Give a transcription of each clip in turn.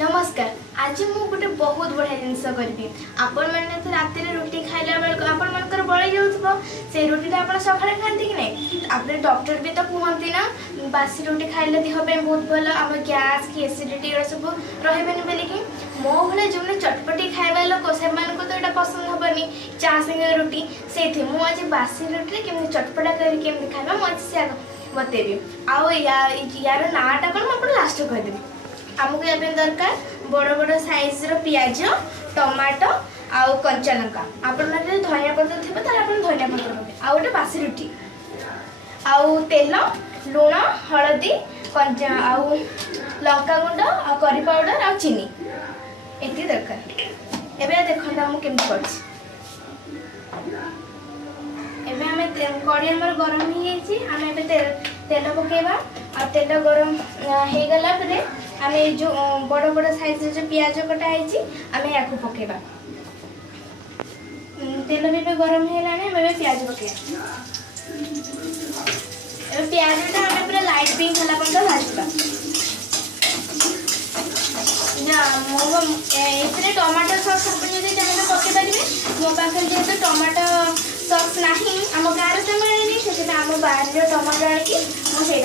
नमस्कार। आज मु गोटे बहुत बढ़िया जिनस करी आपण मैंने तो रात रुटी खाइला बेल आपण मनकर बड़ी जाऊथबो से रुटीटा आपण सकाळे खाती कि नहीं आपने डॉक्टर भी तो कहते ना बासी रुटी खाइले देह पे बहुत भल आम गैस की एसिडिटी सब रहबेनी बोली कि मो भले जो चटपटी खाइबा लोक से तो यहाँ पसंद हेनी चा संगे रुटी से आज बासी रुटी केमी चटपटा करके खाइबा मुझे बतेबी आउ यार नाटा कौन मुझे लास्ट कहदेवी। आमको ये दरकार बड़ बड़ साइज पियाज टमाटो आउ कंचा लंका आपण धनिया पत्र थे धनिया पत्र पके आउ गोटे बासी रुटी आउ तेल लुण हलदी कंचा आउ लंका गुंड आ करी पाउडर आ चीनी एति दरकार। एबे देखो हम केमती कर कड़ी आमर गरम हो तेल पकेबा आ तेल गरम हो गला आम जो बड़ बड़ साइज जो पियाज कटा है आम या पकेबा तेल भी गरम होगा पियाज पकेबा पियाज आम पूरा लाइट पिंक है भाजवा ये टमाटो सॉस आप चाहिए पकई पारे मो पाखे जेहतु टमाटो सॉस ना आम गाँव तो मिलेनी से आम बाहर टमाटो आनिकी पकई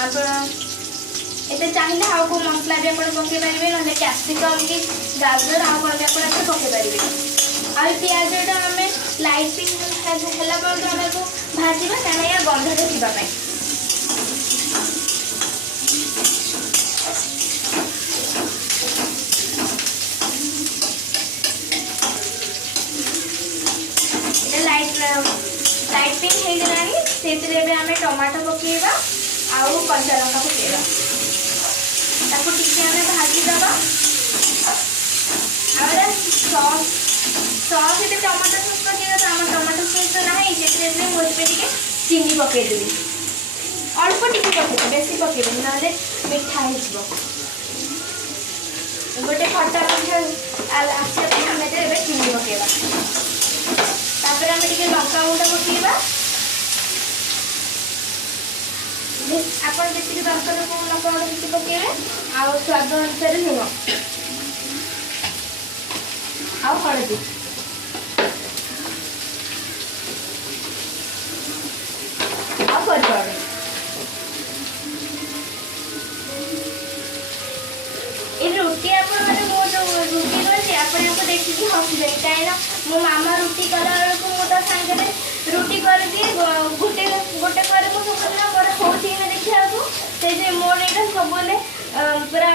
आप चाहिए आउ को मसला भी आप पकई पारे ना कैप्सिकम कि गाजर आउ कौन भी आप पकई पारे आ पियाजटा आम लाइट पिंक है आम को भाजवा क्या या गंधटे जावाई लाइट पिंक हो गलानी से आम टमाटो पकेबा आउ कंचा लंका पकेबा ताको टिके आम भाजीदबा सॉस सॉस ये टमाटो सॉस पकेबा तो आम टमाटो सॉस तो ना मुझे चीनी पकईदेवी अल्प टिके पकेबा बेसी पकेबी ना मीठा हो गोटे खटा आसपे आम चीनी पकेबा तापर आम लंका गुंड पकेबा आपन जी दरकार लंका गुंड पकेबे आ स्वाद अनुसार लुण आ हलदी आ करी पाउडर ये रुटी आप मो जो रुटी करती आपको देखिए हसी कहीं मो मामा रुटी कला मो सागर रुटी करदी गोटे गोटे करे मुझे होती देखा से मोर यहाँ सब पूरा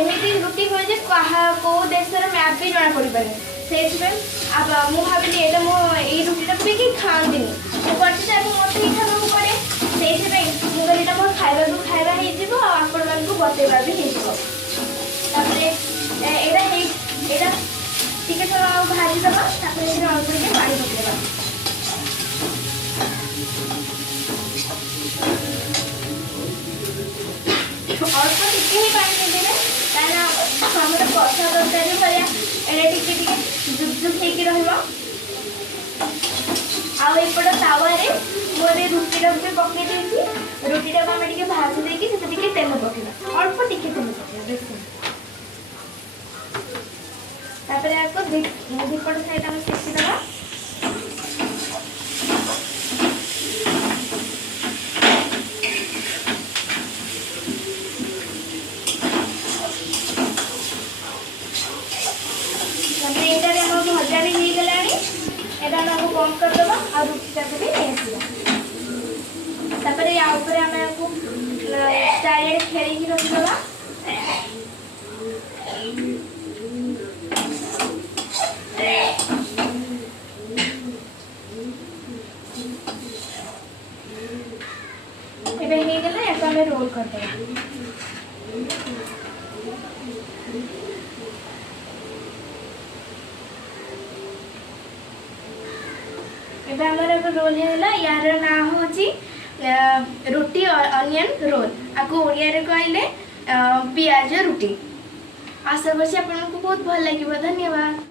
एमती रुटी हुए कौ देशर मैप भी जना पड़ पारे से मुझे भाविली ये मुझे रुटीटा भी कहीं खाती मुझे मत ही खावा पड़े से मुझे मोर खावा खावा आपण को बतेबा भी यहाँ टिके सब भाजीदबा अल्प टे पानी पकेबा अल्प टिके ही पानी देदेवे कहीं आम कषा तरकारी भाया एटा टिके जुकजुक हो आउट तावे मोर रुटीटा भी पकई देती रुटीटा को आम भाजी देकी तेल पकेबा अल्प टिके तेल पकेबा बेसी तापर आपको दीपट साइड आम सेकीदबा भजा भी हो गलानी एटा हमको बंद करदबा आ रुटीटा को भी तापर या ऊपर आम आपको चारियाडे खेल रखीदबा रोल कर रोल है यार ना हूँ रुटी अनियन रोल आपको ओडिया कहले पियाज रुटी आशा करছি आपको बहुत भल लगे। धन्यवाद।